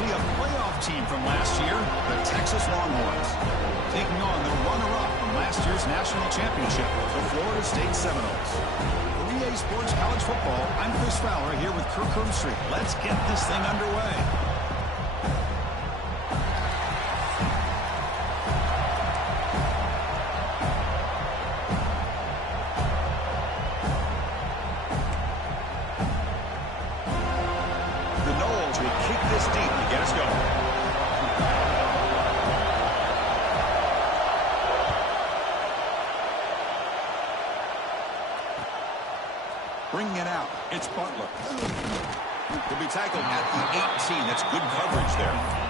see a playoff team from last year, the Texas Longhorns, taking on the runner-up from last year's national championship, the Florida State Seminoles. For EA Sports College Football, I'm Chris Fowler here with Kirk Herbstreit. Let's get this thing underway. Bringing it out, it's Butler. He'll be tackled at the 18. That's good coverage there.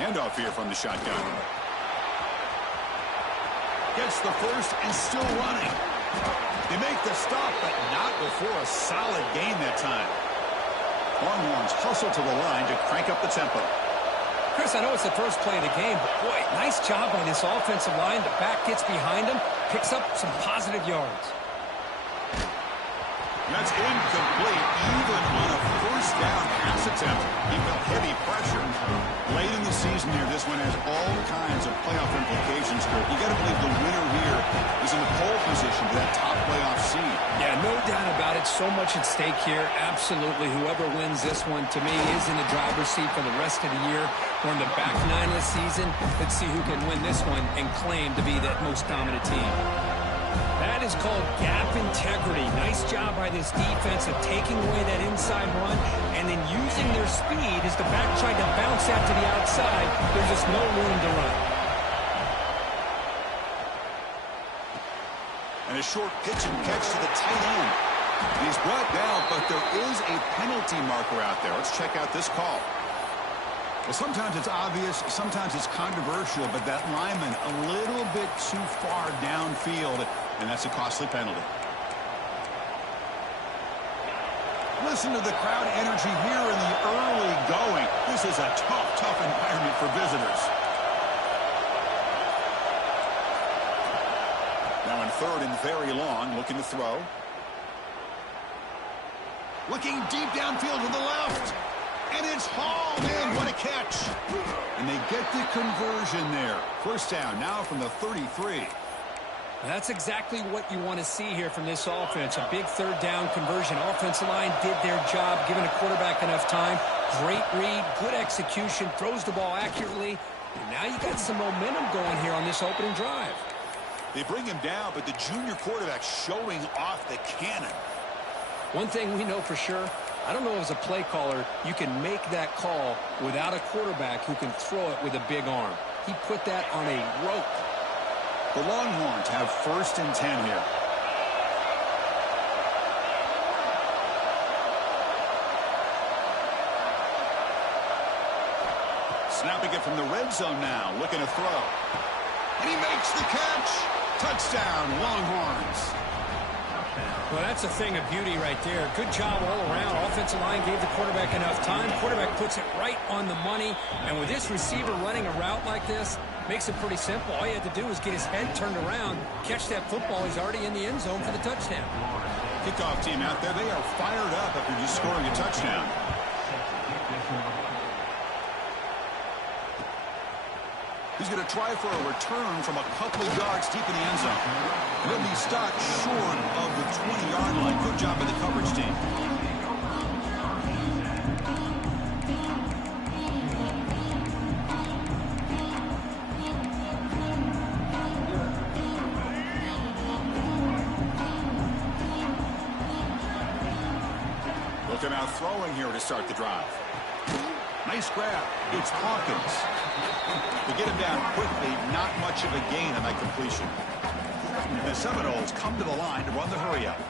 Handoff here from the shotgun. Gets the first and still running. They make the stop, but not before a solid gain that time. Longhorns hustle to the line to crank up the tempo. Chris, I know it's the first play of the game, but boy, nice job by this offensive line. The back gets behind him, picks up some positive yards. That's incomplete, even on a first down pass attempt. He felt heavy pressure. Late in the season here, this one has all kinds of playoff implications. You got to believe the winner here is in the pole position for that top playoff seed. Yeah, no doubt about it. So much at stake here. Absolutely. Whoever wins this one, to me, is in the driver's seat for the rest of the year. We're in the back nine of the season. Let's see who can win this one and claim to be that most dominant team. That is called gap integrity. Nice job by this defense of taking away that inside run and then using their speed as the back tried to bounce out to the outside. There's just no room to run. And a short pitch and catch to the tight end. He's brought down, but there is a penalty marker out there. Let's check out this call. Well, sometimes it's obvious, sometimes it's controversial, but that lineman a little bit too far downfield, and that's a costly penalty. Listen to the crowd energy here in the early going. This is a tough environment for visitors. Now in third and very long, looking to throw. Looking deep downfield to the left. And it's hauled in. What a catch. And they get the conversion there. First down now from the 33. That's exactly what you want to see here from this offense. A big third down conversion. Offensive line did their job, giving the quarterback enough time. Great read, good execution, throws the ball accurately. And now you got some momentum going here on this opening drive. They bring him down, but the junior quarterback showing off the cannon. One thing we know for sure, I don't know as a play caller, you can make that call without a quarterback who can throw it with a big arm. He put that on a rope. The Longhorns have first and 10 here. Snapping it from the red zone now, looking to throw. And he makes the catch. Touchdown, Longhorns. Well, that's a thing of beauty right there. Good job all around. Offensive line gave the quarterback enough time. Quarterback puts it right on the money. And with this receiver running a route like this, makes it pretty simple. All you had to do was get his head turned around, catch that football. He's already in the end zone for the touchdown. Kickoff team out there, they are fired up after just scoring a touchdown. He's going to try for a return from a couple of yards deep in the end zone. And he'll be stopped short of the 20-yard line. Good job by the coverage team. Looking out throwing here to start the drive. Nice grab. It's Hawkins. To get him down quickly, not much of a gain on that completion. The Seminoles come to the line to run the hurry up.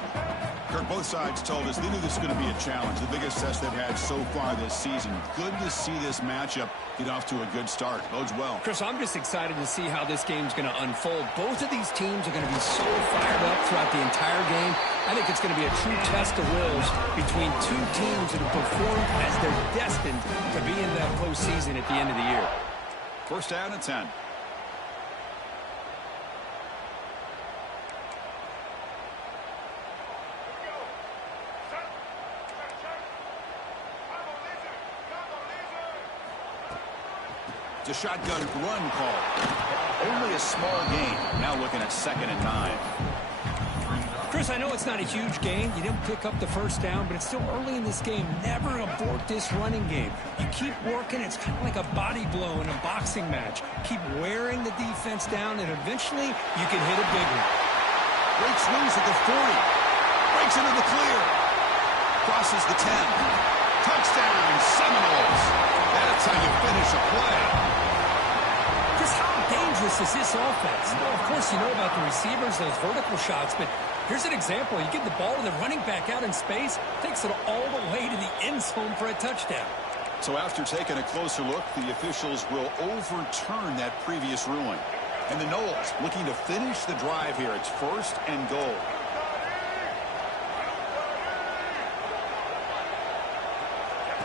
Kirk, both sides told us they knew this was going to be a challenge, the biggest test they've had so far this season. Good to see this matchup get off to a good start. Bodes well. Chris, I'm just excited to see how this game's going to unfold. Both of these teams are going to be so fired up throughout the entire game. I think it's going to be a true test of wills between two teams that have performed as they're destined to be in that postseason at the end of the year. First down and 10. It's a shotgun run call. Only a small gain. Now looking at 2nd and 9. Chris, I know it's not a huge gain. You didn't pick up the first down, but it's still early in this game. Never abort this running game. You keep working. It's kind of like a body blow in a boxing match. Keep wearing the defense down, and eventually you can hit a big one. Breaks loose at the 40. Breaks into the clear. Crosses the 10. Touchdown, Seminoles. That's how you finish a play. Chris, how dangerous is this offense? Well, of course, you know about the receivers, those vertical shots, but here's an example. You get the ball to the running back out in space, takes it all the way to the end zone for a touchdown. So after taking a closer look, the officials will overturn that previous ruling. And the Noles looking to finish the drive here. It's 1st and goal.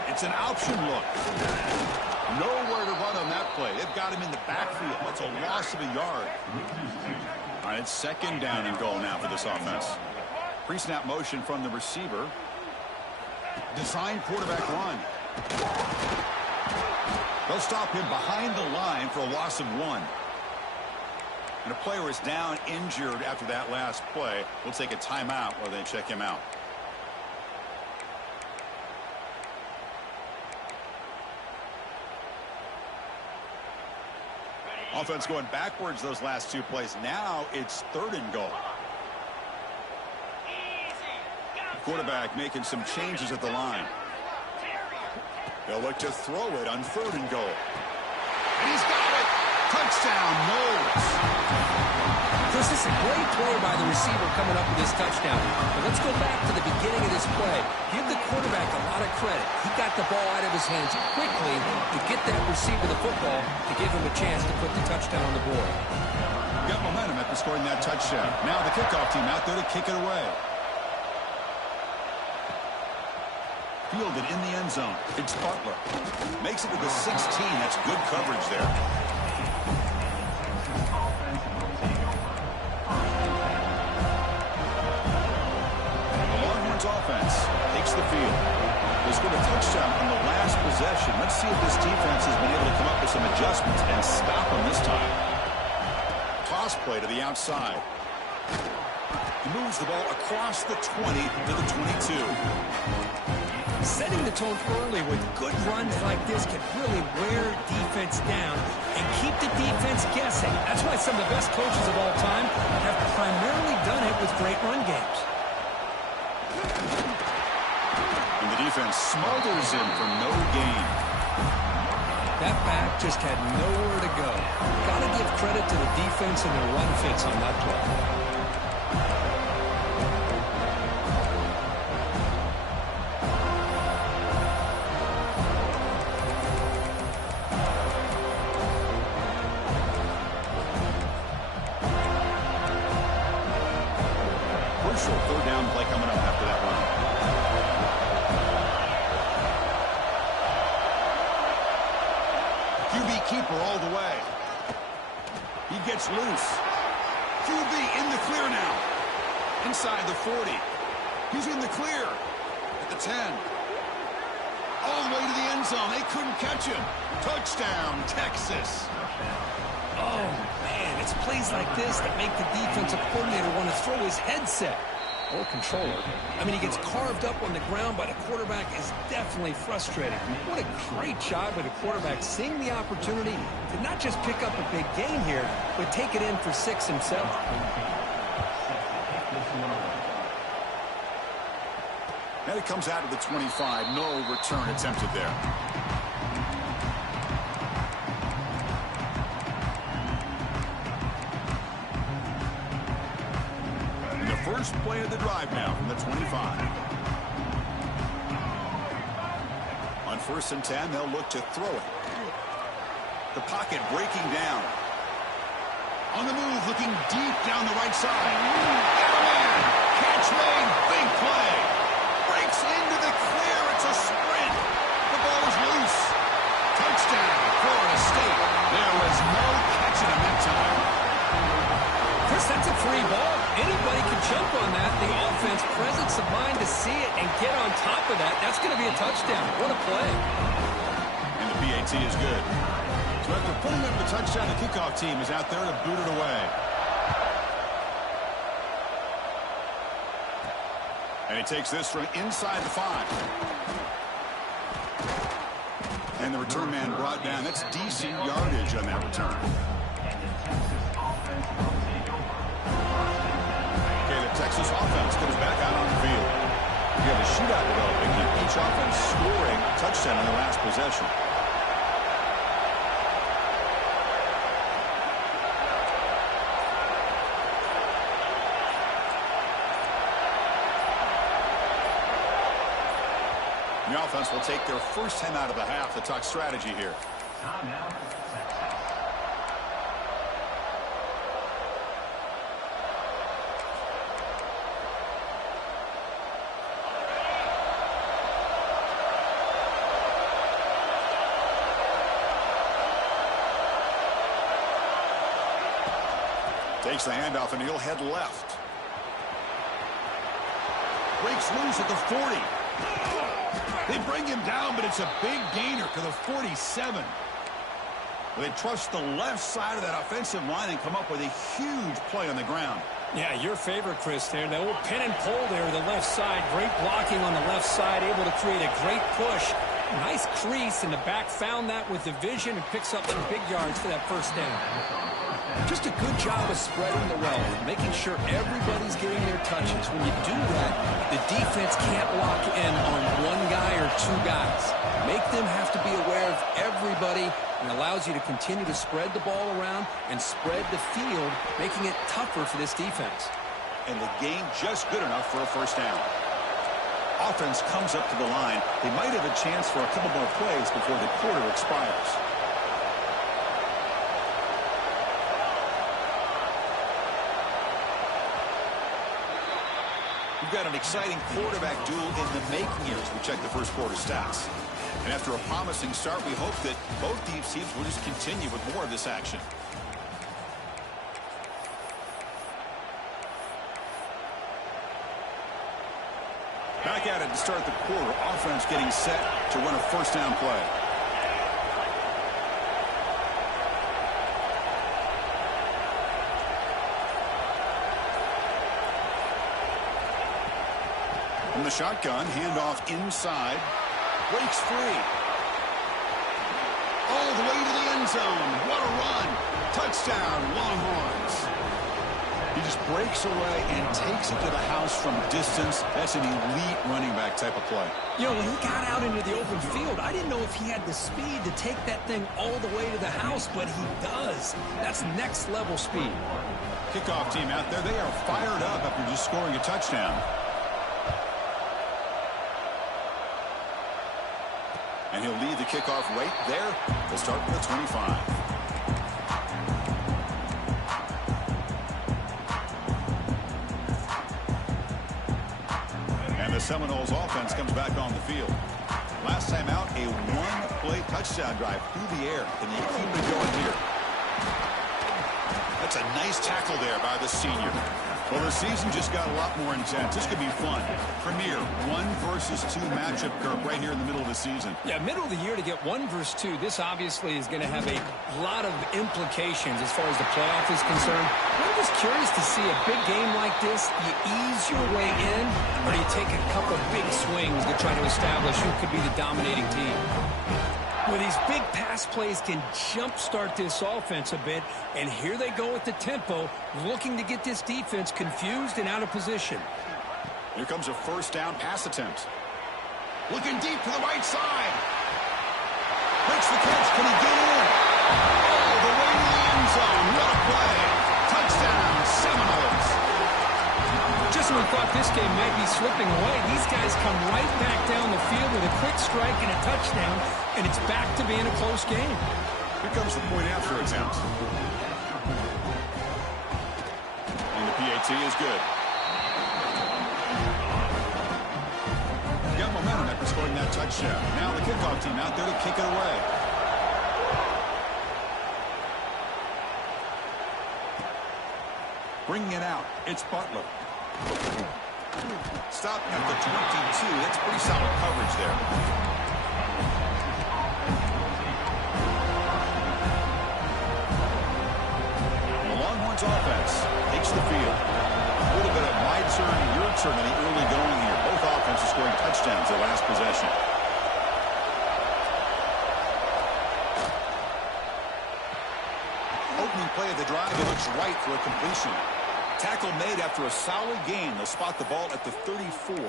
It's an option look. Nowhere to run on that play. They've got him in the backfield. That's a loss of a yard. All right, it's 2nd down and goal now for this offense. Pre-snap motion from the receiver. Design quarterback run. They'll stop him behind the line for a loss of 1. And a player is down injured after that last play. We'll take a timeout while they check him out. Offense going backwards those last 2 plays. Now it's 3rd and goal. Quarterback making some changes at the line. They'll look to throw it on 3rd and goal. And he's got it. Touchdown, Noles. Chris, this is a great play by the receiver coming up with this touchdown. But let's go back to the beginning of this play. Give the quarterback a lot of credit. He got the ball out of his hands quickly to get that receiver the football to give him a chance to put the touchdown on the board. Got momentum after scoring that touchdown. Now the kickoff team out there to kick it away. Fielded in the end zone. It's Butler. Makes it to the 16. That's good coverage there. Offense takes the field. They scored a touchdown on the last possession. Let's see if this defense has been able to come up with some adjustments and stop them this time. Toss play to the outside. He moves the ball across the 20 to the 22. Setting the tone early with good runs like this can really wear defense down and keep the defense guessing. That's why some of the best coaches of all time have primarily done it with great run games. And the defense smothers him for no gain. That back just had nowhere to go. Got to give credit to the defense and their run fits on that play. Crucial 3rd down play coming up after that run. QB keeper all the way. He gets loose. QB in the clear now. Inside the 40. He's in the clear. At the 10. All the way to the end zone. They couldn't catch him. Touchdown, Texas. Oh, man, it's plays like this that make the defensive coordinator want to throw his headset or controller. I mean, he gets carved up on the ground by the quarterback is definitely frustrating. What a great job by the quarterback seeing the opportunity to not just pick up a big gain here, but take it in for 6 himself. And it comes out of the 25. No return attempted there. first play of the drive now from the 25. On 1st and 10, they'll look to throw it. The pocket breaking down. On the move, looking deep down the right side. Got a man. Catch made. Big play. Breaks into the clear. It's a sprint. The ball is loose. Touchdown, Florida State. There was no catching him that time. Chris, that's a free ball. Anybody can jump on that. The offense, presence of mind to see it and get on top of that. That's going to be a touchdown. What a play. And the PAT is good. So after putting up the touchdown, the kickoff team is out there to boot it away. And he takes this from inside the 5. And the return man brought down. That's decent yardage on that return. Okay, the Texas offense comes back out on the field. You have a shootout developing, and each offense scoring a touchdown in the last possession. The offense will take their first 10 out of the half to talk strategy here. Takes the handoff and he'll head left. Breaks loose at the 40. They bring him down, but it's a big gainer to the 47. They trust the left side of that offensive line and come up with a huge play on the ground. Yeah, your favorite, Chris, there. The old pin and pull there, the left side. Great blocking on the left side, able to create a great push. Nice crease, and the back found that with the vision and picks up some big yards for that first down. Just a good job of spreading the wealth, making sure everybody's getting their touches. When you do that, the defense can't lock in on one guy or two guys. Make them have to be aware of everybody, and allows you to continue to spread the ball around and spread the field, making it tougher for this defense. And the game just good enough for a first down. Offense comes up to the line. They might have a chance for a couple more plays before the quarter expires. We've got an exciting quarterback duel in the making here as we check the first quarter stats. And after a promising start, we hope that both these teams will just continue with more of this action. Back at it to start the quarter. Offense getting set to run a first down play. From the shotgun, handoff inside. Breaks free. All the way to the end zone. What a run. Touchdown, Longhorns. He just breaks away and takes it to the house from distance. That's an elite running back type of play. You know, when he got out into the open field, I didn't know if he had the speed to take that thing all the way to the house, but he does. That's next level speed. Kickoff team out there, they are fired up after just scoring a touchdown. And he'll lead the kickoff right there to start with the 25. And the Seminoles offense comes back on the field. Last time out, a one-play touchdown drive through the air. Can you keep it going here? That's a nice tackle there by the senior. Well, the season just got a lot more intense. This could be fun. Premier 1 versus 2 matchup, Kirk, right here in the middle of the season. Yeah, middle of the year to get 1 versus 2. This obviously is going to have a lot of implications as far as the playoff is concerned. I'm just curious to see a big game like this. You ease your way in, or do you take a couple big swings to try to establish who could be the dominating team? Well, these big pass plays can jumpstart this offense a bit, and here they go at the tempo, looking to get this defense confused and out of position. Here comes a first down pass attempt. Looking deep to the right side. Makes the catch. Can he get in? All the way to the end zone. What a play. Touchdown, Seminoles. Just an you thought this game might be slipping away, these guys come right back down the field with a quick strike and a touchdown, and it's back to being a close game. Here comes the point after attempt. And the PAT is good. Got momentum after scoring that touchdown. Now the kickoff team out there to kick it away. Bringing it out, it's Butler. Stop at the 22. That's pretty solid coverage there. The Longhorns offense takes the field. A little bit of my turn, your turn in the early going here. Both offenses scoring touchdowns their last possession. Opening play of the drive, it looks right for a completion. Tackle made after a solid gain. They'll spot the ball at the 34.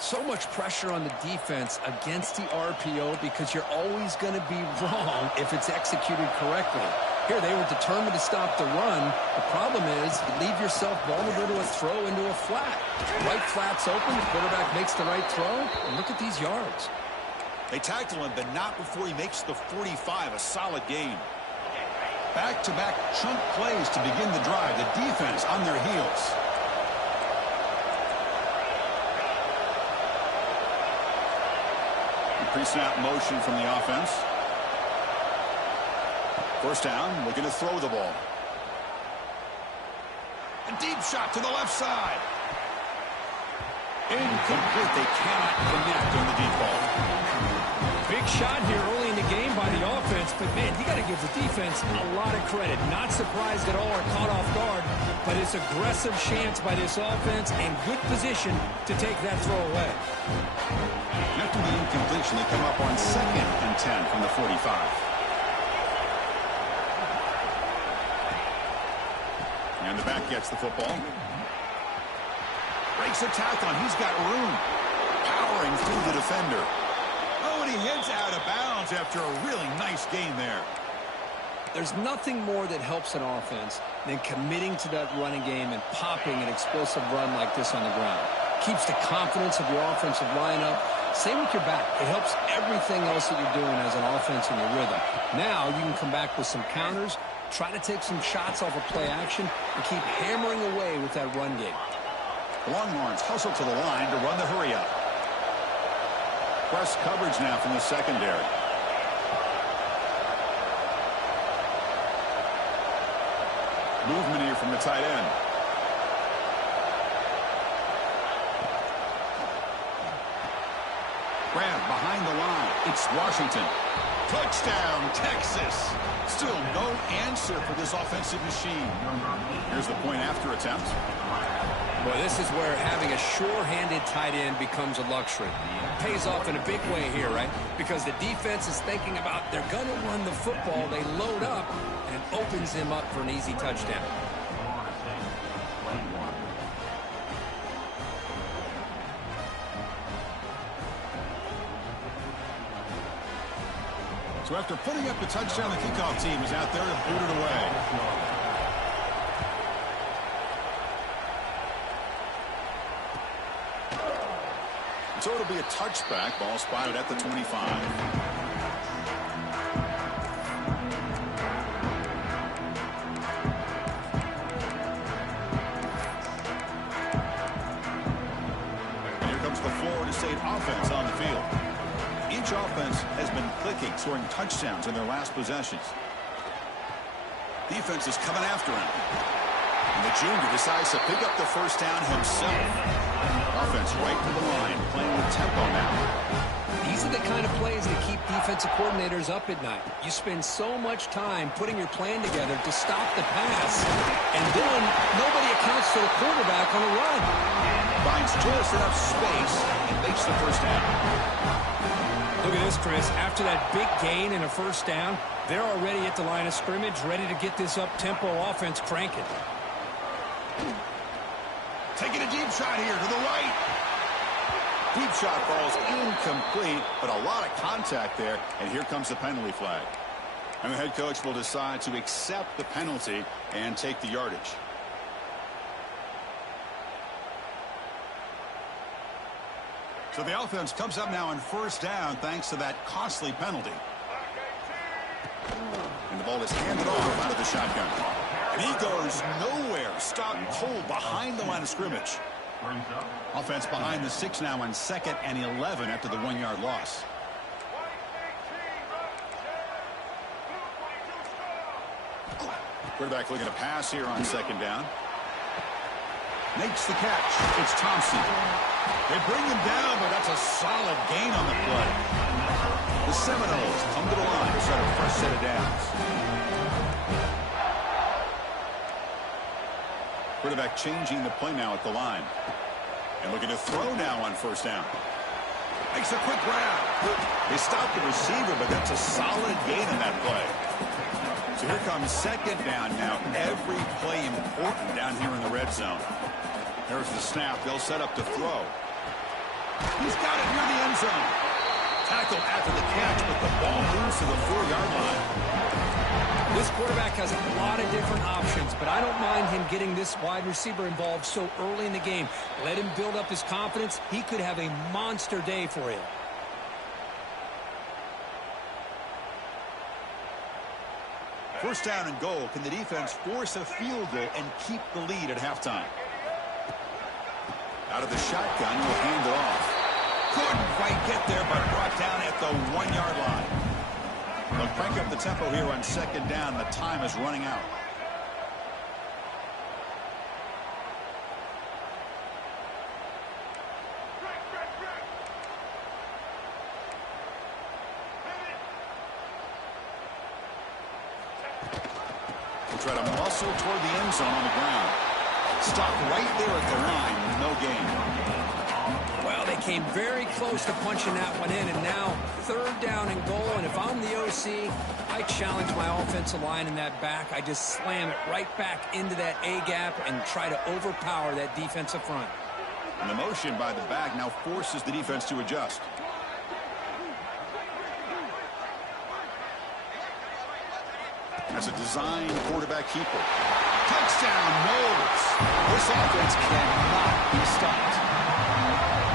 So much pressure on the defense against the RPO because you're always going to be wrong if it's executed correctly. Here, they were determined to stop the run. The problem is you leave yourself vulnerable to a throw into a flat. Right flat's open, the quarterback makes the right throw, and look at these yards. They tackle him, but not before he makes the 45, a solid gain. Back-to-back chunk plays to begin the drive. The defense on their heels. Pre-snap motion from the offense. First down, looking to throw the ball. A deep shot to the left side. Incomplete. They cannot connect on the deep ball. Big shot here early in the game by the offense, but man, you got to give the defense a lot of credit. Not surprised at all or caught off guard, but it's aggressive chance by this offense and good position to take that throw away. After the incompletion, they come up on 2nd and 10 from the 45. And the back gets the football. Breaks a tackle, and he's got room. Powering through the defender. Oh, and he hits out of bounds after a really nice gain there. There's nothing more that helps an offense than committing to that running game and popping an explosive run like this on the ground. Keeps the confidence of your offensive lineup. Same with your back. It helps everything else that you're doing as an offense in your rhythm. Now you can come back with some counters, try to take some shots off of play action, and keep hammering away with that run game. The Longhorns hustle to the line to run the hurry-up. Press coverage now from the secondary. Movement here from the tight end. Grab behind the line. It's Washington. Touchdown, Texas. Still no answer for this offensive machine. Here's the point after attempt. Boy, this is where having a sure-handed tight end becomes a luxury. Pays off in a big way here, right? Because the defense is thinking about they're going to run the football. They load up, and it opens him up for an easy touchdown. So after putting up the touchdown, the kickoff team is out there to boot it away. So it'll be a touchback. Ball spotted at the 25. And here comes the Florida State offense on the field. Each offense has been clicking, scoring touchdowns in their last possessions. Defense is coming after him. And the junior decides to pick up the first down himself. Offense right to the line, playing with tempo now. These are the kind of plays that keep defensive coordinators up at night. You spend so much time putting your plan together to stop the pass, and then nobody accounts for the quarterback on a run. Finds just enough space and makes the first down. Look at this, Chris. After that big gain and a first down, they're already at the line of scrimmage, ready to get this up-tempo offense cranking. Taking a deep shot here to the right. Deep shot ball's incomplete, but a lot of contact there, and here comes the penalty flag. And the head coach will decide to accept the penalty and take the yardage. So the offense comes up now on first down thanks to that costly penalty. And the ball is handed off out of the shotgun. And he goes nowhere. Stopped cold behind the line of scrimmage. Offense behind the 6 now on 2nd and 11 after the 1-yard loss. Quarterback looking to pass here on 2nd down. Makes the catch. It's Thompson. They bring him down, but that's a solid gain on the play. The Seminoles come to the line to start a fresh set of downs. Quarterback changing the play now at the line. And looking to throw now on first down. Makes a quick grab. They stop the receiver, but that's a solid gain on that play. So here comes 2nd down now. Every play important down here in the red zone. There's the snap. They'll set up to throw. He's got it near the end zone. Tackled after the catch, but the ball moves to the 4-yard line. This quarterback has a lot of different options, but I don't mind him getting this wide receiver involved so early in the game. Let him build up his confidence. He could have a monster day for you. First down and goal. Can the defense force a field goal and keep the lead at halftime? Out of the shotgun, will hand it off. Couldn't quite get there, but brought down at the 1-yard line. They'll crank up the tempo here on 2nd down. The time is running out. We'll try to muscle toward the end zone on the ground. Stop right there at the line. No gain. Well, they came very close to punching that one in, and now 3rd down and goal. And if I'm the OC, I challenge my offensive line in that back. I just slam it right back into that A-gap and try to overpower that defensive front. And the motion by the back now forces the defense to adjust. That's a design quarterback keeper. Touchdown, Knowles. This offense cannot be stopped.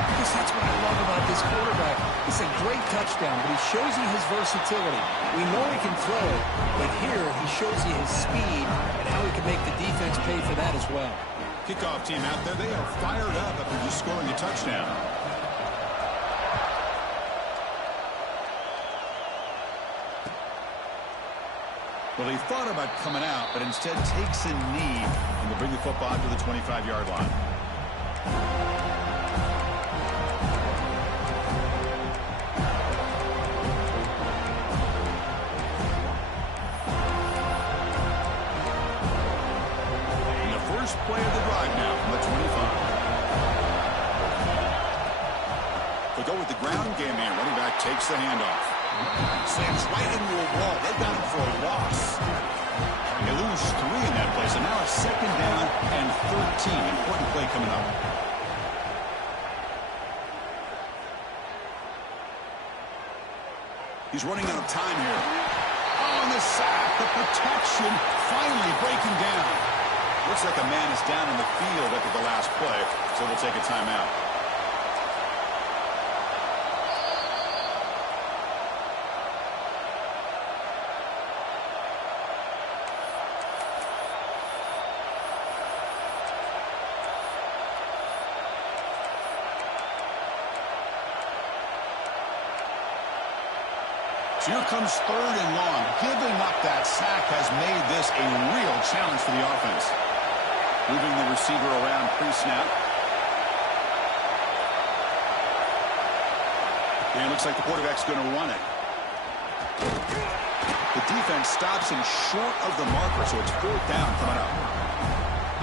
Because that's what I love about this quarterback. It's a great touchdown, but he shows you his versatility. We know he can throw it, but here he shows you his speed and how he can make the defense pay for that as well. Kickoff team out there, they are fired up after just scoring a touchdown. Well, he thought about coming out, but instead takes a knee and will bring the football to the 25-yard line. And the first play of the drive now from the 25. They'll go with the ground game here. Running back takes the handoff. Slams right into a wall. They got him for a loss. They lose 3 in that play. So now it's 2nd down and 13. Important play coming up. He's running out of time here. On the sack, the protection finally breaking down. Looks like a man is down in the field after the last play, so we'll take a timeout. So here comes 3rd and long. Giving up that sack has made this a real challenge for the offense. Moving the receiver around pre-snap. And it looks like the quarterback's going to run it. The defense stops him short of the marker, so it's 4th down coming up.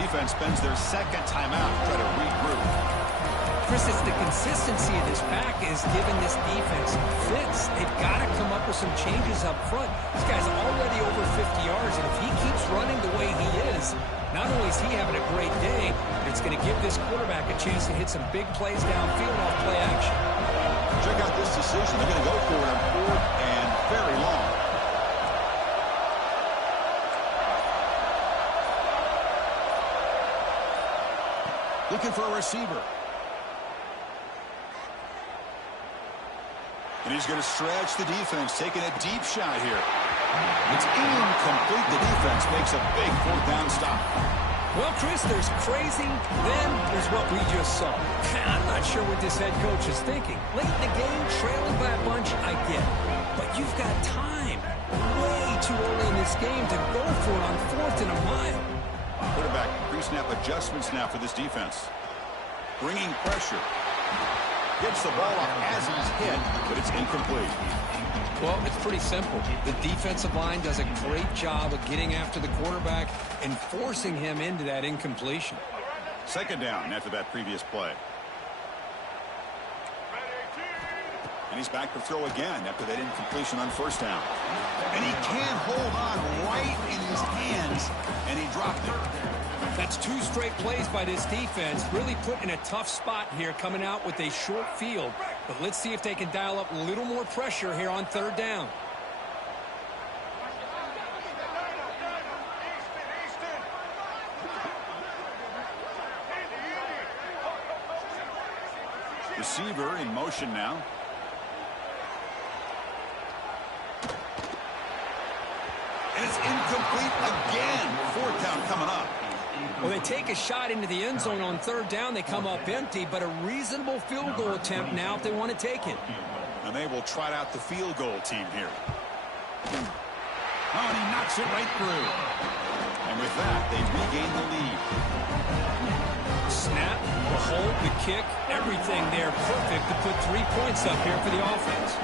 Defense spends their 2nd timeout to try to regroup. Chris, it's the consistency of this back is giving this defense fits. They've got to come up with some changes up front. This guy's already over 50 yards, and if he keeps running the way he is, not only is he having a great day, but it's going to give this quarterback a chance to hit some big plays downfield off play action. Check out this decision. They're going to go for it on 4th and very long. Looking for a receiver. And he's going to stretch the defense, taking a deep shot here. It's incomplete. The defense makes a big fourth down stop. Well, Chris, there's crazy, then there's what we just saw. I'm not sure what this head coach is thinking. Late in the game, trailing by a bunch, I get it. But you've got time. Way too early in this game to go for it on 4th and a mile. Quarterback pre-snap adjustments now for this defense. Bringing pressure. Gets the ball off as he's hit, but it's incomplete. Well, it's pretty simple. The defensive line does a great job of getting after the quarterback and forcing him into that incompletion. Second down after that previous play. And he's back to throw again after that incompletion on first down. And he can't hold on right in his hands, and he dropped it. That's 2 straight plays by this defense, really put in a tough spot here coming out with a short field. But let's see if they can dial up a little more pressure here on 3rd down. Receiver in motion now. And it's incomplete again. 4th down coming up. Well, they take a shot into the end zone on 3rd down. They come up empty, but a reasonable field goal attempt now if they want to take it. And they will trot out the field goal team here. Oh, and he knocks it right through. And with that, they regain the lead. Snap, the hold, the kick, everything there perfect to put 3 points up here for the offense.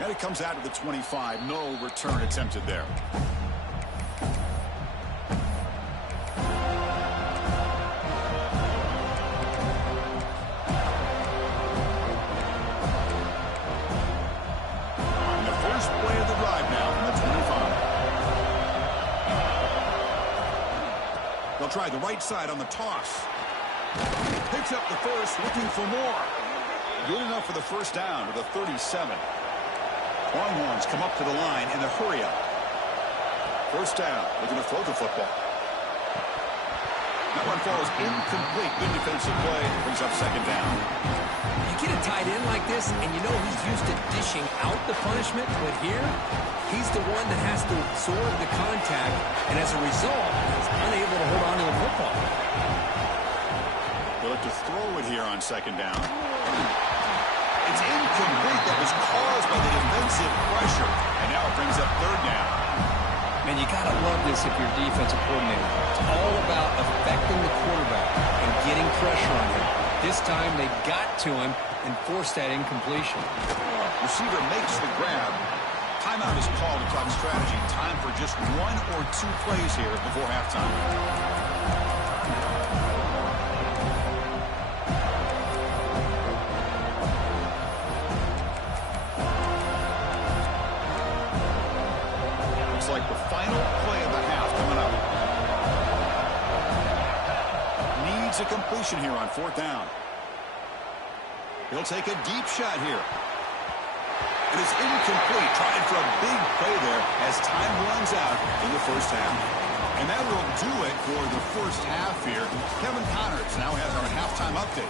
And it comes out of the 25. No return attempted there. And the first play of the drive now from the 25. They'll try the right side on the toss. Picks up the first, looking for more. Good enough for the first down with a 37. Longhorns come up to the line in a hurry-up. First down. They're going to throw the football. That one falls incomplete. Good defensive play. Brings up second down. You get a tight end like this, and you know he's used to dishing out the punishment, but here, he's the one that has to absorb the contact, and as a result, he's unable to hold on to the football. They'll look to throw it here on second down. It's incomplete. That was caused by the defensive pressure. And now it brings up 3rd down. Man, you got to love this if you're a defensive coordinator. It's all about affecting the quarterback and getting pressure on him. This time they got to him and forced that incompletion. Receiver makes the grab. Timeout is called to talk strategy. Time for just 1 or 2 plays here before halftime. Like the final play of the half coming up. Needs a completion here on 4th down. He'll take a deep shot here. And it's incomplete. Trying for a big play there as time runs out in the first half. And that will do it for the first half here. Kevin Connors now has our halftime update.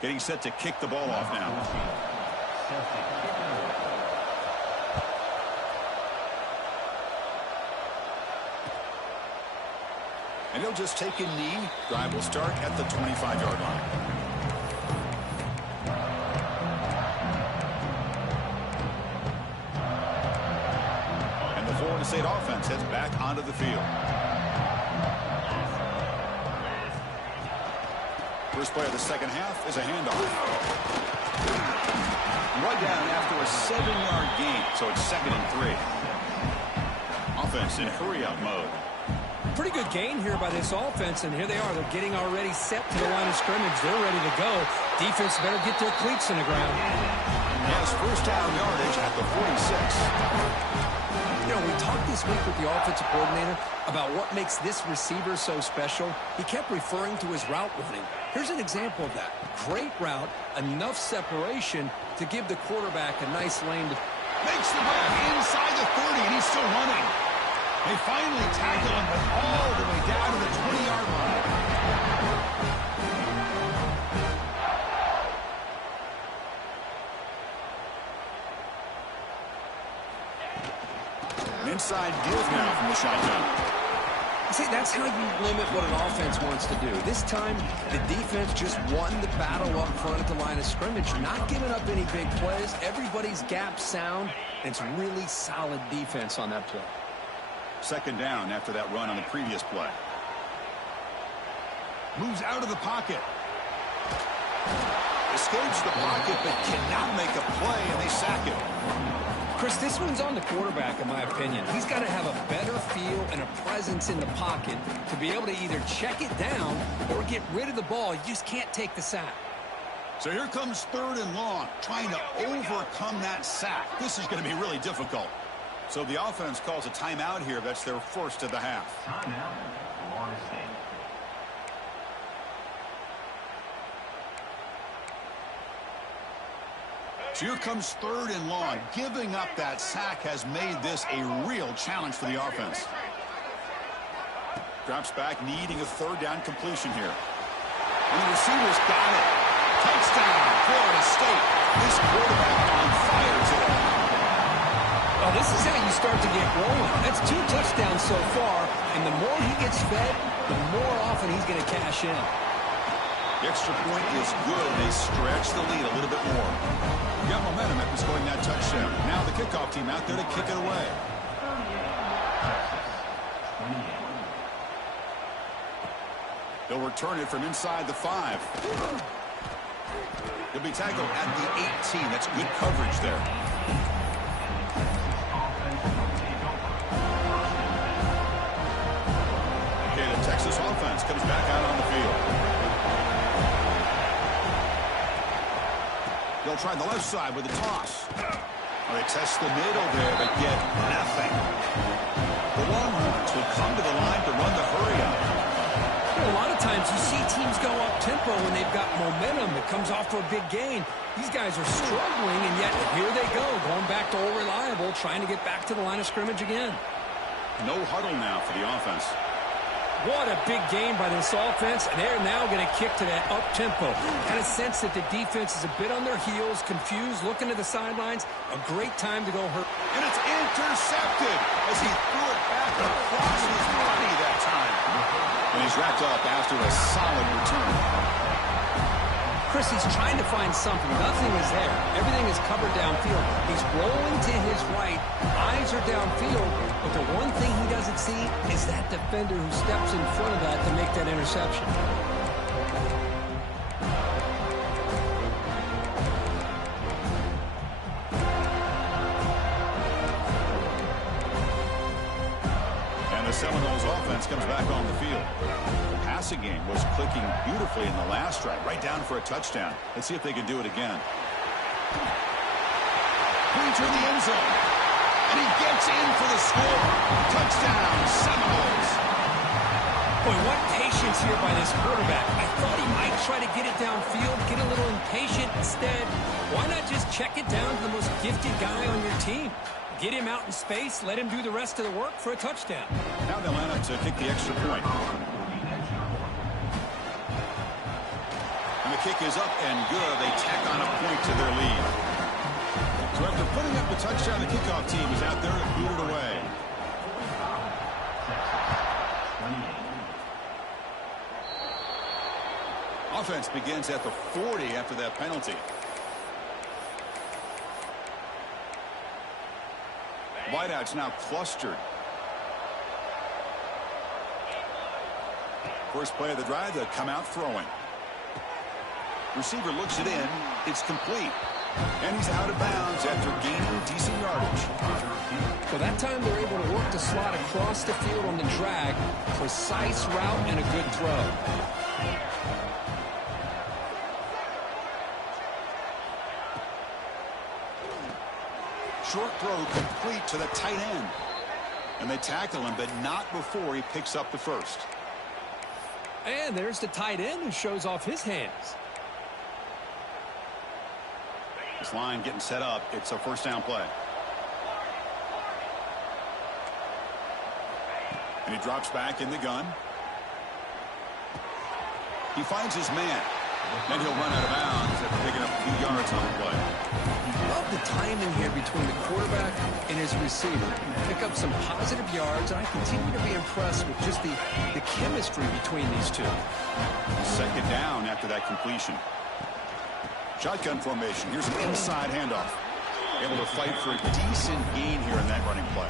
Getting set to kick the ball off now. And he'll just take a knee. Drive will start at the 25-yard line. And the Florida State offense heads back onto the field. First play of the second half is a handoff. Right down after a 7-yard gain, so it's 2nd and 3. Offense in hurry-up mode. Pretty good gain here by this offense, and here they are. They're getting already set to the line of scrimmage. They're ready to go. Defense better get their cleats in the ground. Yes, first down yardage at the 46. You know, we talked this week with the offensive coordinator about what makes this receiver so special. He kept referring to his route running. Here's an example of that. Great route, enough separation to give the quarterback a nice lane to... Makes the grab inside the 30, and he's still running. They finally tackle him, but all the way down to the 20-yard line. Inside deals now from the shotgun. See, that's how you limit what an offense wants to do. This time, the defense just won the battle up front at the line of scrimmage, not giving up any big plays. Everybody's gap sound, and it's really solid defense on that play. Second down after that run on the previous play. Moves out of the pocket. Escapes the pocket, but cannot make a play, and they sack it. Chris, this one's on the quarterback, in my opinion. He's got to have a better feel and a presence in the pocket to be able to either check it down or get rid of the ball. You just can't take the sack. So here comes third and long, trying to overcome that sack. This is going to be really difficult. So the offense calls a timeout here. That's their first of the half. Timeout, Florida State. So here comes third and long. Giving up that sack has made this a real challenge for the offense. Drops back, needing a third down completion here. And the receiver's got it. Touchdown, Florida State. This quarterback on fire today. Well, this is how you start to get rolling. That's 2 touchdowns so far, and the more he gets fed, the more often he's going to cash in. The extra point is good. They stretch the lead a little bit more. Got momentum after scoring that touchdown. Now the kickoff team out there to kick it away. They'll return it from inside the 5. He'll be tackled at the 18. That's good coverage there. Okay, the Texas offense comes back out on the field. They'll try the left side with a toss. They test the middle there, but get nothing. The Longhorns will come to the line to run the hurry-up. A lot of times you see teams go up-tempo when they've got momentum that comes off for a big gain. These guys are struggling, and yet here they go, going back to old reliable, trying to get back to the line of scrimmage again. No huddle now for the offense. What a big game by this offense, and they're now going to kick to that up-tempo. Kind of sense that the defense is a bit on their heels, confused, looking to the sidelines. A great time to go hurt. And it's intercepted as he threw it back across his body that time. And he's wrapped up after a solid return. Chris, he's trying to find something. Nothing is there. Everything is covered downfield. He's rolling to his right. Eyes are downfield. But the one thing he doesn't see is that defender who steps in front of that to make that interception. And the Seminoles offense comes back on the field. The passing game was clicking beautifully in the last drive, right down for a touchdown. Let's see if they can do it again. Pointer in the end zone. And he gets in for the score. Touchdown, Seminoles. Boy, what patience here by this quarterback. I thought he might try to get it downfield, get a little impatient. Instead, why not just check it down to the most gifted guy on your team? Get him out in space, let him do the rest of the work for a touchdown. Now they'll line up to kick the extra point. And the kick is up and good. They tack on a point to their lead. So after putting up the touchdown, the kickoff team is out there to boot it away. Offense begins at the 40 after that penalty. Wideouts now clustered. First play of the drive, they'll come out throwing. Receiver looks it in. It's complete. And he's out of bounds after gaining decent yardage. So that time they're able to work the slot across the field on the drag. Precise route and a good throw. Short throw complete to the tight end. And they tackle him, but not before he picks up the first. And there's the tight end who shows off his hands. This line getting set up. It's a first down play. And he drops back in the gun. He finds his man. And he'll run out of bounds after picking up a few yards on the play. Love the timing here between the quarterback and his receiver. Pick up some positive yards, and I continue to be impressed with just the chemistry between these two. Second down after that completion. Shotgun formation. Here's an inside handoff. Able to fight for a decent gain here in that running play.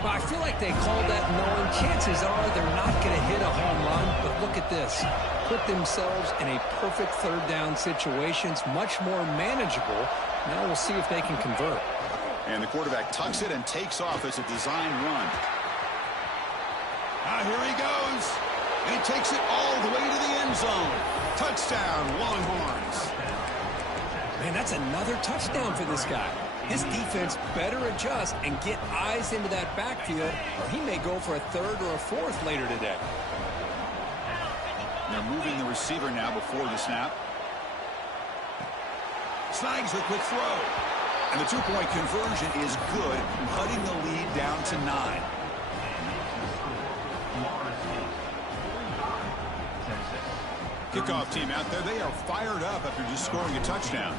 Well, I feel like they called that knowing chances are they're not going to hit a home run, but look at this. Put themselves in a perfect third down situation. It's much more manageable. Now we'll see if they can convert. And the quarterback tucks it and takes off as a design run. Here he goes. And he takes it all the way to the end zone. Touchdown, Longhorns. Man, that's another touchdown for this guy. His defense better adjust and get eyes into that backfield, or he may go for a third or a fourth later today. They're moving the receiver now before the snap. Snags the quick throw. And the two-point conversion is good, cutting the lead down to 9. Kickoff team out there. They are fired up after just scoring a touchdown.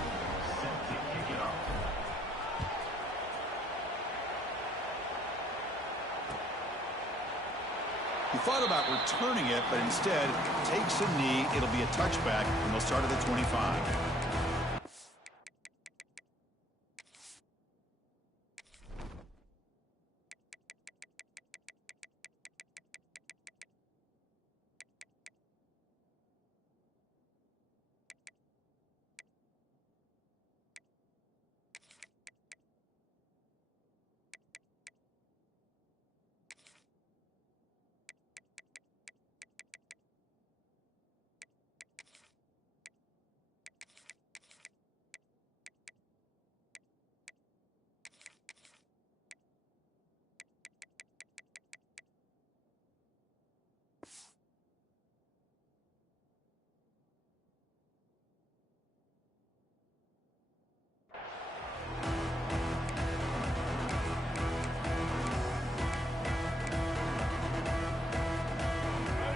He thought about returning it, but instead takes a knee. It'll be a touchback, and they'll start at the 25.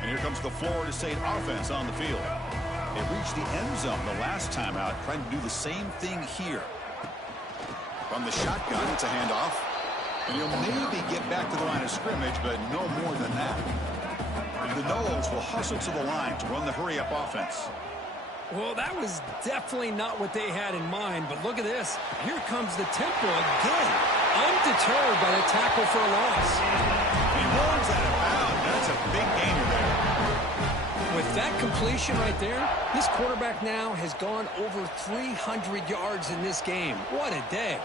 Here comes the Florida State offense on the field. They reached the end zone the last time out, trying to do the same thing here. From the shotgun, it's a handoff. And he'll maybe get back to the line of scrimmage, but no more than that. And the Noles will hustle to the line to run the hurry-up offense. Well, that was definitely not what they had in mind, but look at this. Here comes the tempo again. Undeterred by the tackle for a loss. He runs out of bounds. That's a big gainer there. With that completion right there, this quarterback now has gone over 300 yards in this game. What a day.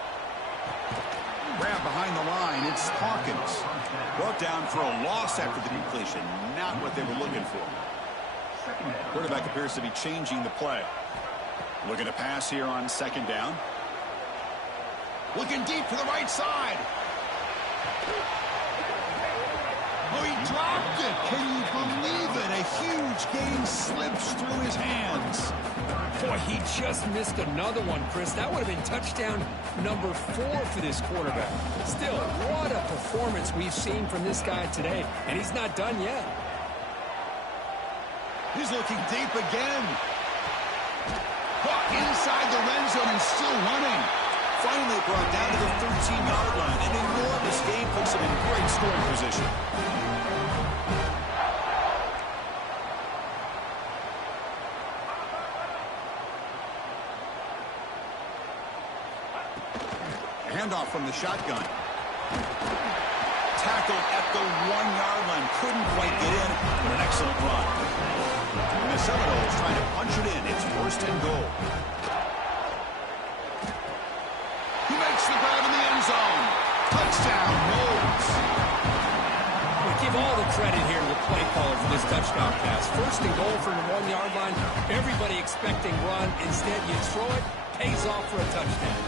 Grab behind the line. It's Hawkins. Brought down for a loss after the completion. Not what they were looking for. Quarterback appears to be changing the play. Looking to pass here on second down. Looking deep for the right side. Oh, he dropped it. Can you believe it? A huge gain slips through his hands. Boy, he just missed another one, Chris. That would have been touchdown number 4 for this quarterback. Still, what a performance we've seen from this guy today, and he's not done yet. He's looking deep again. Caught inside the red zone and still running. Finally brought down to the 13-yard line. An enormous gain puts him in great scoring position. Handoff from the shotgun. Tackled at the 1-yard line. Couldn't quite get in, but an excellent run. And the Seminoles trying to punch it in. It's first and goal. He makes the grab in the end zone. Touchdown, Noles. We give all the credit here to the play caller for this touchdown pass. First and goal from the 1-yard line. Everybody expecting run. Instead, you throw it, pays off for a touchdown.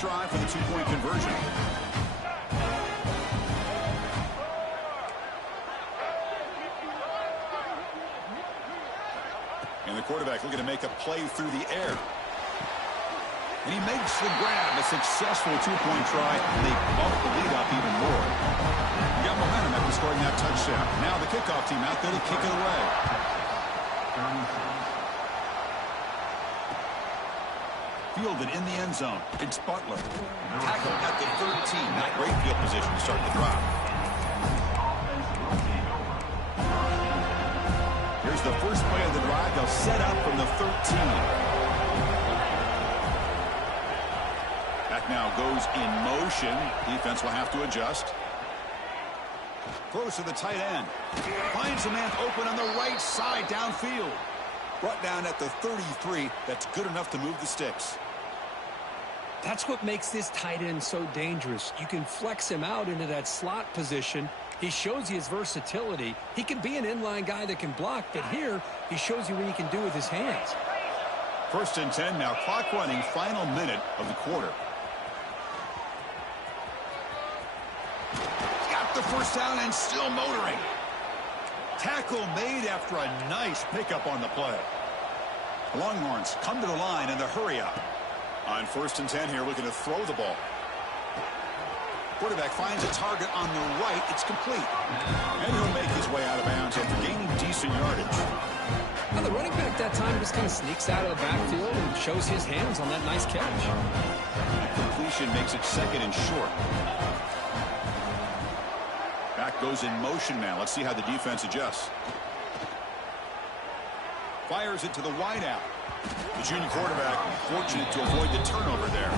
try for the two-point conversion. And the quarterback looking to make a play through the air. And he makes the grab, a successful two-point try, and they bump the lead up even more. You got momentum after scoring that touchdown. Now the kickoff team out there to kick it away. Fielded in the end zone. It's Butler. Tackled at the 13. Not great field position to start the drive. Here's the first play of the drive. They'll set up from the 13. Back now goes in motion. Defense will have to adjust. Throws to the tight end. Finds a man open on the right side downfield. Brought down at the 33. That's good enough to move the sticks. That's what makes this tight end so dangerous. You can flex him out into that slot position. He shows you his versatility. He can be an inline guy that can block, but here he shows you what he can do with his hands. 1st and 10 now. Clock running. Final minute of the quarter. Got the first down and still motoring. Tackle made after a nice pickup on the play. The Longhorns come to the line in the hurry up. On 1st and 10 here, looking to throw the ball. Quarterback finds a target on the right. It's complete. And he'll make his way out of bounds after gaining decent yardage. Now the running back that time just kind of sneaks out of the backfield and shows his hands on that nice catch. That completion makes it 2nd and short. Back goes in motion now. Let's see how the defense adjusts. Fires it to the wideout. The junior quarterback fortunate to avoid the turnover there.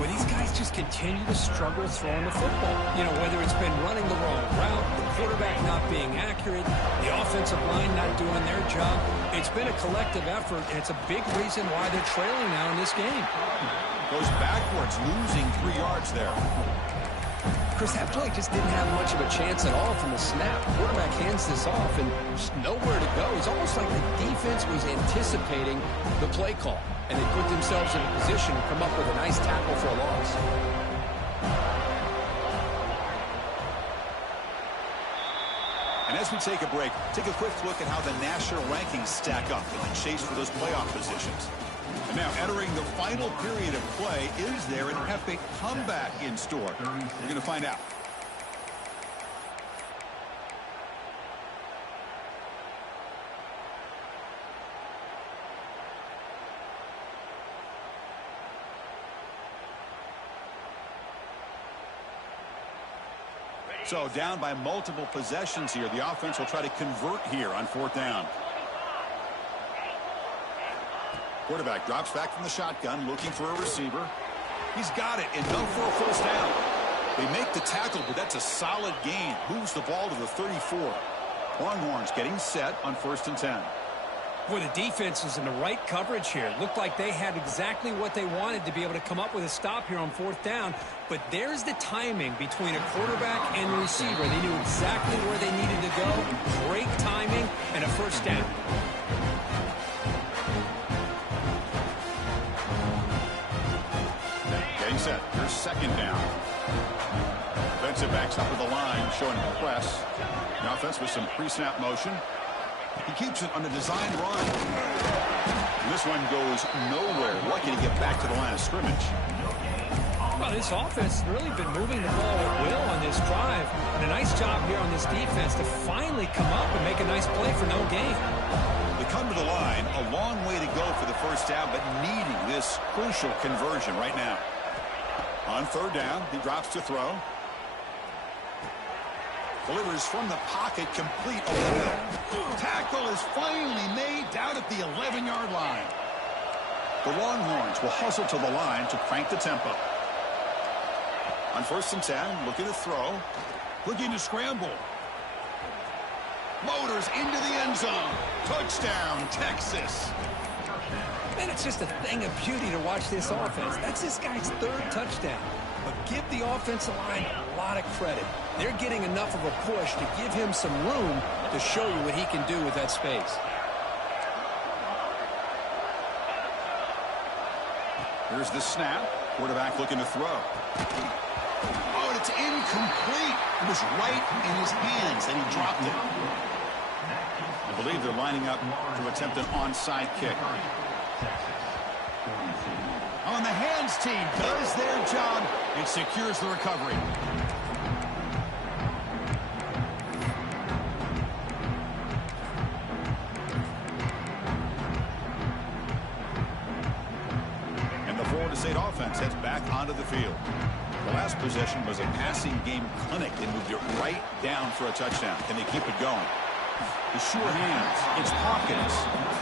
Well, these guys just continue to struggle throwing the football. You know, whether it's been running the wrong route, the quarterback not being accurate, the offensive line not doing their job. It's been a collective effort, and it's a big reason why they're trailing now in this game. Goes backwards, losing 3 yards there. Chris, that play just didn't have much of a chance at all from the snap. The quarterback hands this off and just nowhere to go. It's almost like the defense was anticipating the play call, and they put themselves in a position to come up with a nice tackle for a loss. And as we take a break, take a quick look at how the national rankings stack up in the chase for those playoff positions. And now entering the final period of play, is there an epic comeback in store? We're going to find out. So down by multiple possessions here. The offense will try to convert here on 4th down. Quarterback drops back from the shotgun, looking for a receiver. He's got it, and no for a first down. They make the tackle, but that's a solid gain. Moves the ball to the 34. Longhorns getting set on 1st and 10. Boy, the defense is in the right coverage here. It looked like they had exactly what they wanted to be able to come up with a stop here on 4th down. But there's the timing between a quarterback and the receiver. They knew exactly where they needed to go. Great timing and a first down. Getting set. Here's 2nd down. Defensive backs up with the line, showing a press. The offense with some pre-snap motion. He keeps it on the design run. And this one goes nowhere. Lucky to get back to the line of scrimmage. Well, this offense has really been moving the ball at will on this drive. And a nice job here on this defense to finally come up and make a nice play for no gain. They come to the line, a long way to go for the first down, but needing this crucial conversion right now. On 3rd down, he drops to throw. Delivers from the pocket, complete over the middle. Tackle is finally made down at the 11-yard line. The Longhorns will hustle to the line to crank the tempo. On 1st and 10, looking to throw. Looking to scramble. Motors into the end zone. Touchdown, Texas. And it's just a thing of beauty to watch this offense. That's this guy's 3rd touchdown. But give the offensive line a lot of credit. They're getting enough of a push to give him some room to show you what he can do with that space. Here's the snap. Quarterback looking to throw. Oh, and it's incomplete. It was right in his hands, and he dropped it. I believe they're lining up to attempt an onside kick. On the hands team does their job and secures the recovery. And the Florida State offense heads back onto the field. The last possession was a passing game clinic. They moved it right down for a touchdown. Can they keep it going? The sure hands, it's pockets.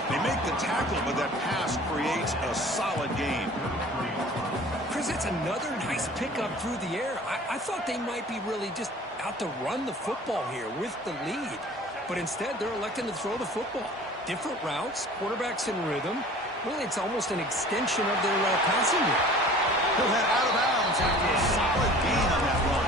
They make the tackle, but that pass creates a solid gain. Chris, it's another nice pickup through the air. I thought they might be really just out to run the football here with the lead. But instead, they're electing to throw the football. Different routes, quarterbacks in rhythm. Really, it's almost an extension of their passing game. He'll head out of bounds after a solid gain on that run.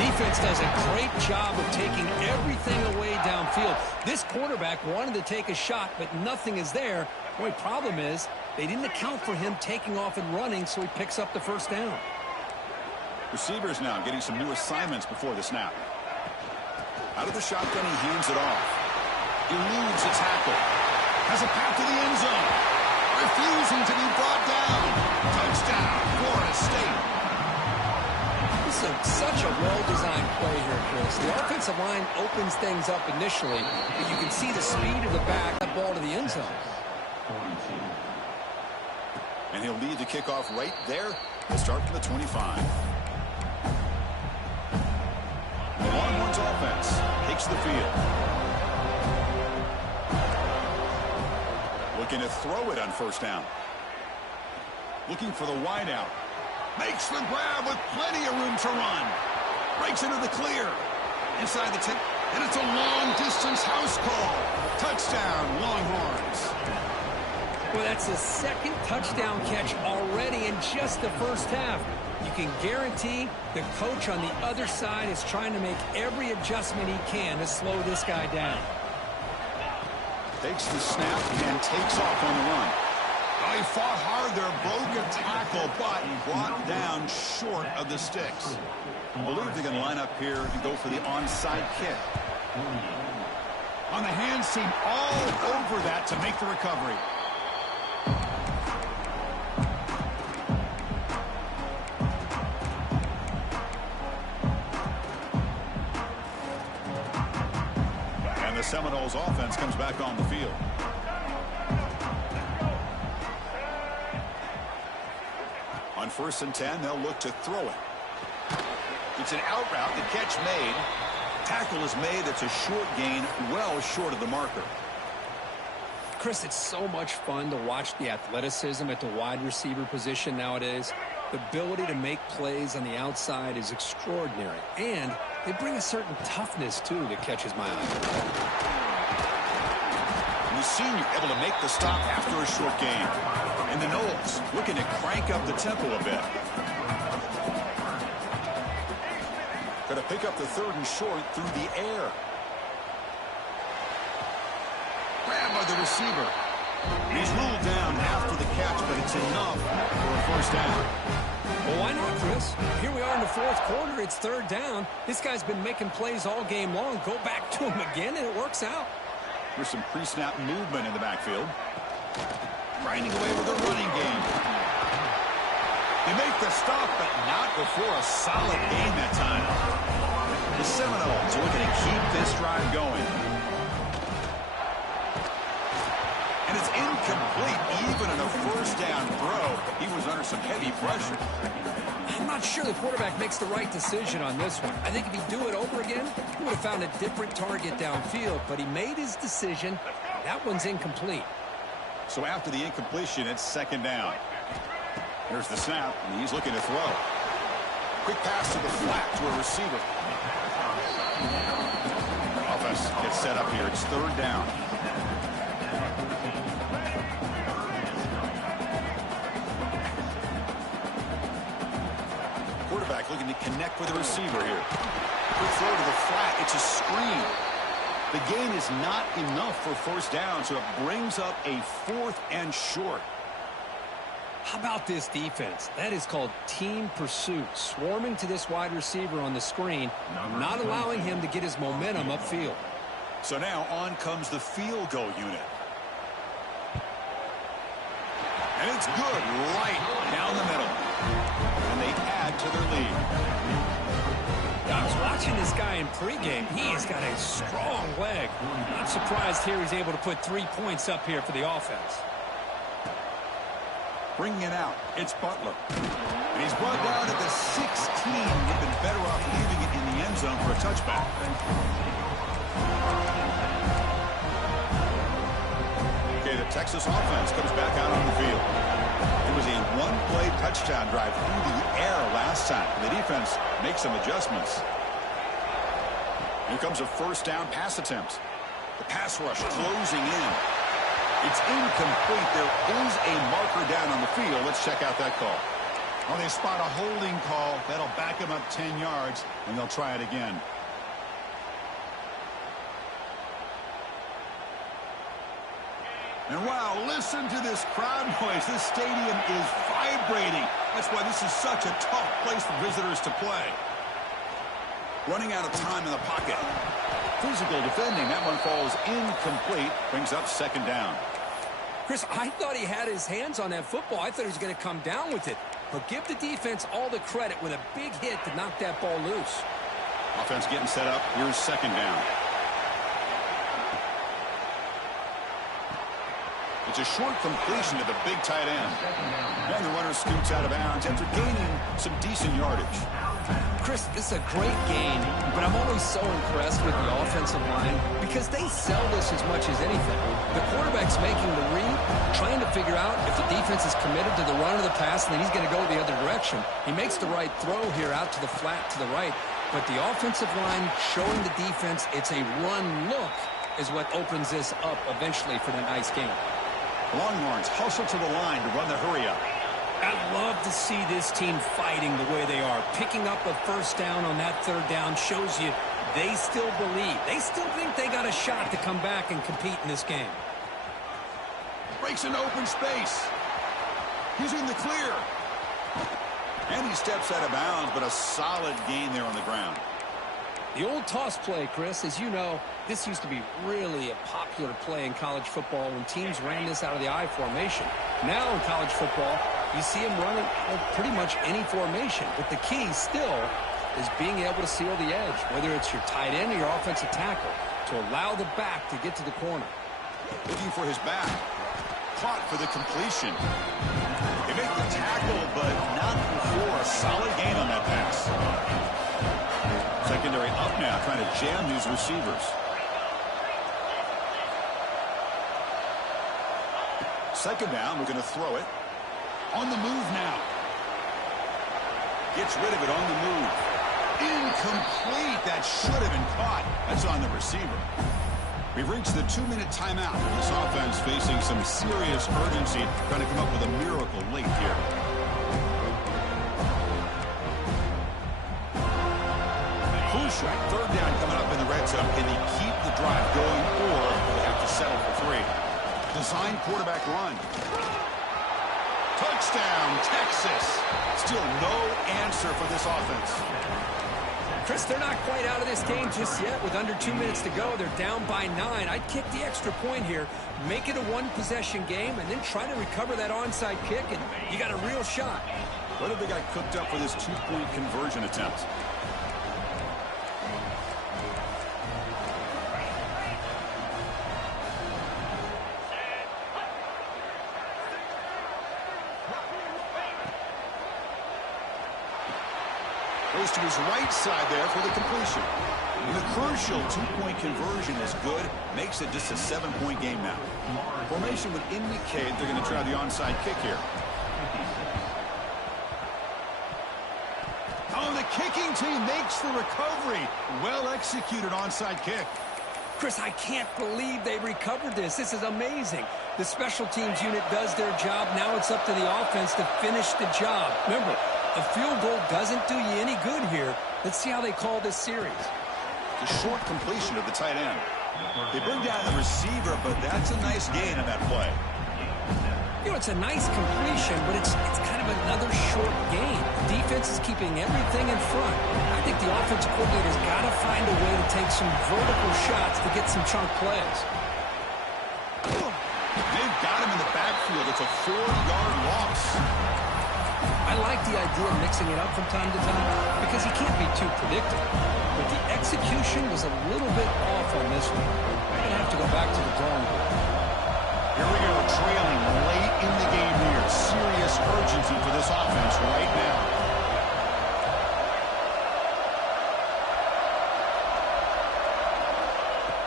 Defense does a great job of taking everything away downfield. This quarterback wanted to take a shot, but nothing is there. The only problem is they didn't account for him taking off and running, so he picks up the first down. Receivers now getting some new assignments before the snap. Out of the shotgun, he hands it off. Eludes a tackle. Has a path to the end zone. Refusing to be brought down. Touchdown, Florida State. This is such a well-designed play here, Chris. The offensive line opens things up initially, but you can see the speed of the back, that ball to the end zone. And he'll lead the kickoff right there. He'll start from the 25. The Longhorns offense takes the field. Looking to throw it on first down. Looking for the wideout. Makes the grab with plenty of room to run. Breaks into the clear. Inside the 10. And it's a long-distance house call. Touchdown, Longhorns. Well, that's the second touchdown catch already in just the first half. You can guarantee the coach on the other side is trying to make every adjustment he can to slow this guy down. Takes the snap and takes off on the run. Oh, he fought hard there, broke a tackle, but brought down short of the sticks. I believe they're going to line up here and go for the onside kick. On the hands team, all over that to make the recovery. And the Seminoles offense comes back on the field. On 1st and 10, they'll look to throw it. It's an out route. The catch made. Tackle is made. It's a short gain, well short of the marker. Chris, it's so much fun to watch the athleticism at the wide receiver position nowadays. The ability to make plays on the outside is extraordinary. And they bring a certain toughness, too, that catches my eye. And the senior able to make the stop after a short gain. And the Noles looking to crank up the tempo a bit. Going to pick up the 3rd and short through the air. Grab by the receiver. He's ruled down after the catch, but it's enough for a first down. Well, why not, Chris? Here we are in the 4th quarter. It's 3rd down. This guy's been making plays all game long. Go back to him again, and it works out. There's some pre-snap movement in the backfield. Grinding away with a running game. They make the stop, but not before a solid gain that time. The Seminoles are looking to keep this drive going. And it's incomplete, even in a first down throw. He was under some heavy pressure. I'm not sure the quarterback makes the right decision on this one. I think if he'd do it over again, he would have found a different target downfield, but he made his decision. That one's incomplete. So after the incompletion, it's 2nd down. Here's the snap, and he's looking to throw. Quick pass to the flat to a receiver. Offense gets set up here. It's 3rd down. Quarterback looking to connect with the receiver here. Quick throw to the flat. It's a screen. The gain is not enough for first down, so it brings up a 4th and short. How about this defense? That is called team pursuit. Swarming to this wide receiver on the screen, not allowing him to get his momentum upfield. So now on comes the field goal unit. And it's good right down the middle. And they add to their lead. I was watching this guy in pregame. He has got a strong leg. Not surprised here he's able to put 3 points up here for the offense. Bringing it out, it's Butler. And he's brought down at the 16. He'd been better off leaving it in the end zone for a touchback. Okay, the Texas offense comes back out on the field. It was a one-play touchdown drive through the air last time. The defense makes some adjustments. Here comes a first down pass attempt. The pass rush closing in. It's incomplete. There is a marker down on the field. Let's check out that call. Well, they spot a holding call. That'll back him up 10 yards, and they'll try it again. And wow, listen to this crowd noise. This stadium is vibrating. That's why this is such a tough place for visitors to play. Running out of time in the pocket. Physical defending. That one falls incomplete. Brings up second down. Chris, I thought he had his hands on that football. I thought he was going to come down with it. But give the defense all the credit with a big hit to knock that ball loose. Offense getting set up. Here's second down. It's a short completion to the big tight end. And the runner scoots out of bounds after gaining some decent yardage. Chris, this is a great game, but I'm always so impressed with the offensive line because they sell this as much as anything. The quarterback's making the read, trying to figure out if the defense is committed to the run or the pass, and then he's going to go the other direction. He makes the right throw here out to the flat to the right, but the offensive line showing the defense it's a run look is what opens this up eventually for the nice game. Longhorns hustle to the line to run the hurry up. I love to see this team fighting the way they are. Picking up a first down on that third down shows you they still believe. They still think they got a shot to come back and compete in this game. Breaks into open space. He's in the clear. And he steps out of bounds, but a solid gain there on the ground. The old toss play, Chris, as you know, this used to be really a popular play in college football when teams ran this out of the I formation. Now in college football, you see them running pretty much any formation, but the key still is being able to seal the edge, whether it's your tight end or your offensive tackle, to allow the back to get to the corner. Looking for his back. Caught for the completion. They make the tackle, but not before a solid gain on that pass. Secondary up now, trying to jam these receivers. Second down, we're going to throw it. On the move now. Gets rid of it on the move. Incomplete. That should have been caught. That's on the receiver. We've reached the 2-minute timeout. This offense facing some serious urgency, trying to come up with a miracle late here. Crucial. Third down coming up in the red zone. Can they keep the drive going, or do they have to settle for 3? Design quarterback run. Touchdown, Texas. Still no answer for this offense. Chris, they're not quite out of this game just yet. With under 2 minutes to go, they're down by 9. I'd kick the extra point here, make it a one-possession game, and then try to recover that onside kick, and you got a real shot. What have they got cooked up for this 2-point conversion attempt? Goes to his right side there for the completion. And the crucial 2-point conversion is good. Makes it just a 7-point game now. Formation would indicate they're going to try the onside kick here. Oh, the kicking team makes the recovery. Well executed onside kick. Chris, I can't believe they recovered this. This is amazing. The special teams unit does their job. Now it's up to the offense to finish the job. Remember, a field goal doesn't do you any good here. Let's see how they call this series. The short completion of the tight end. They bring down the receiver, but that's a nice gain on that play. You know, it's a nice completion, but it's kind of another short game. The defense is keeping everything in front. I think the offensive coordinator's got to find a way to take some vertical shots to get some chunk plays. They've got him in the backfield. It's a 4-yard loss. I like the idea of mixing it up from time to time because he can't be too predictable. But the execution was a little bit off on this one. We're going to have to go back to the drawing board. Here we go, trailing late in the game here. Serious urgency for this offense right now.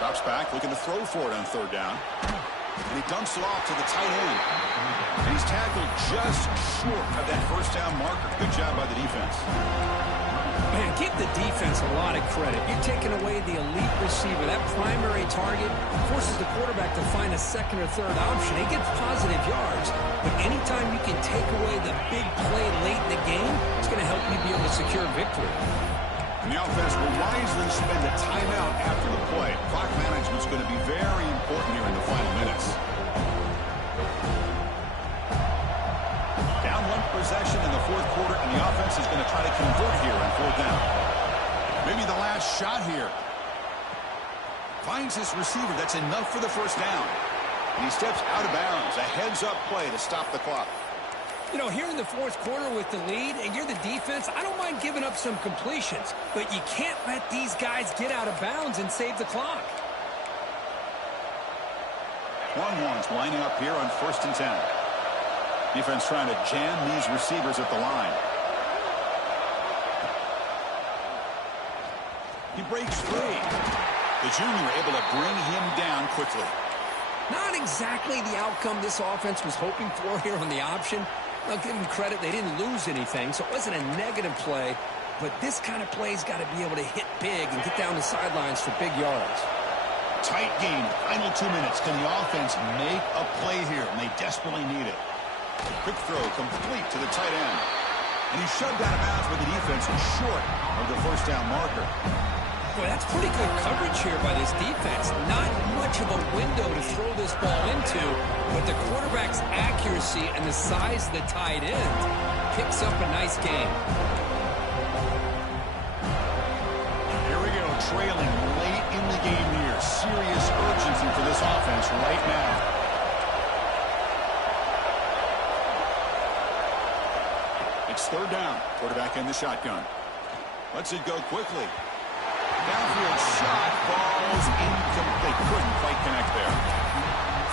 Drops back, looking to throw for it on 3rd down. And he dumps it off to the tight end. And he's tackled just short of that 1st down marker. Good job by the defense. Man, give the defense a lot of credit. You're taking away the elite receiver. That primary target forces the quarterback to find a 2nd or 3rd option. He gets positive yards. But anytime you can take away the big play late in the game, it's going to help you be able to secure victory. And the offense will wisely spend a timeout after the play. Clock management is going to be very important here in the final minutes. Down 1 possession in the 4th quarter, and the offense is going to try to convert here on 4th down. Maybe the last shot here. Finds his receiver. That's enough for the 1st down. And he steps out of bounds. A heads-up play to stop the clock. You know, here in the 4th quarter with the lead, and you're the defense, I don't mind giving up some completions, but you can't let these guys get out of bounds and save the clock. Longhorns lining up here on 1st and 10. Defense trying to jam these receivers at the line. He breaks free. The junior able to bring him down quickly. Not exactly the outcome this offense was hoping for here on the option. I'll give them credit. They didn't lose anything, so it wasn't a negative play. But this kind of play's got to be able to hit big and get down the sidelines for big yards. Tight game. Final 2 minutes. Can the offense make a play here? And they desperately need it. Quick throw complete to the tight end. And he's shoved out of bounds with the defense short of the 1st down marker. Boy, that's pretty good coverage here by this defense. Not much of a window to throw this ball into, but the quarterback's accuracy and the size of the tight end picks up a nice game. Here we go, trailing late in the game here. Serious urgency for this offense right now. It's 3rd down. Quarterback in the shotgun. Lets it go quickly. Downfield shot falls incomplete. Couldn't quite connect there.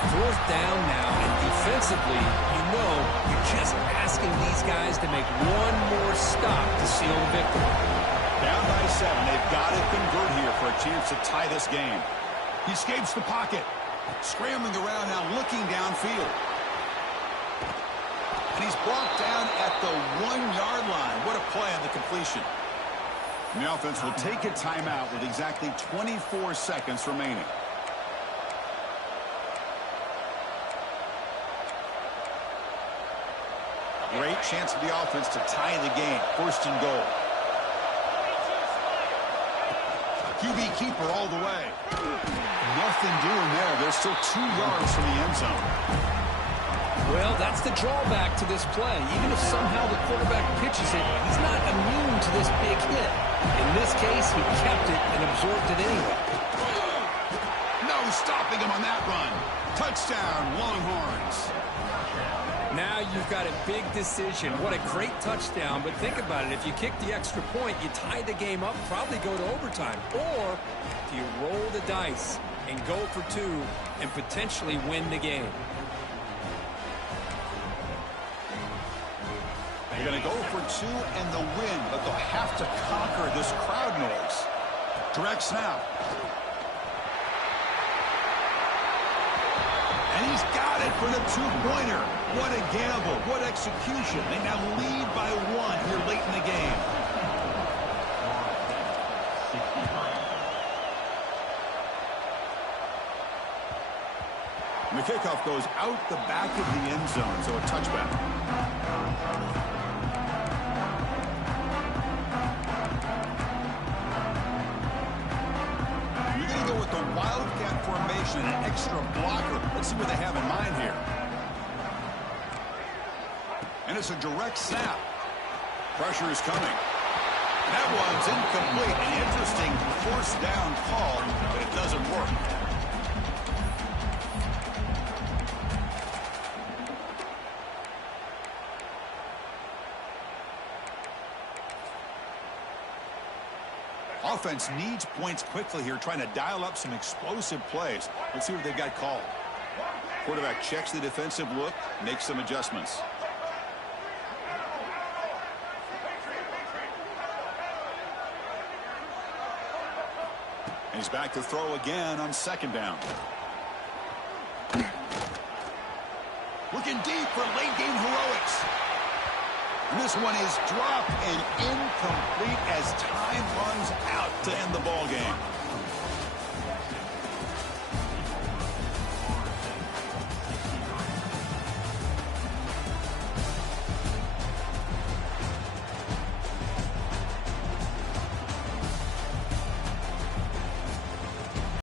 4th down now, and defensively, you know you're just asking these guys to make one more stop to seal the victory. Down by 7. They've got to convert here for a chance to tie this game. He escapes the pocket. Scrambling around now, looking downfield. And he's brought down at the 1-yard line. What a play on the completion. And the offense will take a timeout with exactly 24 seconds remaining. Great chance for the offense to tie the game. 1st and goal. QB keeper all the way. Nothing doing there. They're still 2 yards from the end zone. Well, that's the drawback to this play. Even if somehow the quarterback pitches it, he's not immune to this big hit. In this case, he kept it and absorbed it anyway. No stopping him on that run. Touchdown, Longhorns. Now you've got a big decision. What a great touchdown. But think about it. If you kick the extra point, you tie the game up, probably go to overtime. Or do you roll the dice and go for 2 and potentially win the game? They're going to go for 2 and the win, but they'll have to conquer this crowd noise. Direct snap. And he's got it for the 2-pointer. What a gamble. What execution. They now lead by 1 here late in the game. And the kickoff goes out the back of the end zone, so a touchback. You're going to go with the Wildcat formation, an extra blocker. Let's see what they have in mind here. And it's a direct snap. Pressure is coming. That one's incomplete. An interesting force down call, but it doesn't work. Offense needs points quickly here, trying to dial up some explosive plays. Let's see what they've got called. Quarterback checks the defensive look, makes some adjustments. And he's back to throw again on second down. Looking deep for late game heroics. And this one is dropped and incomplete as time runs out to end the ball game.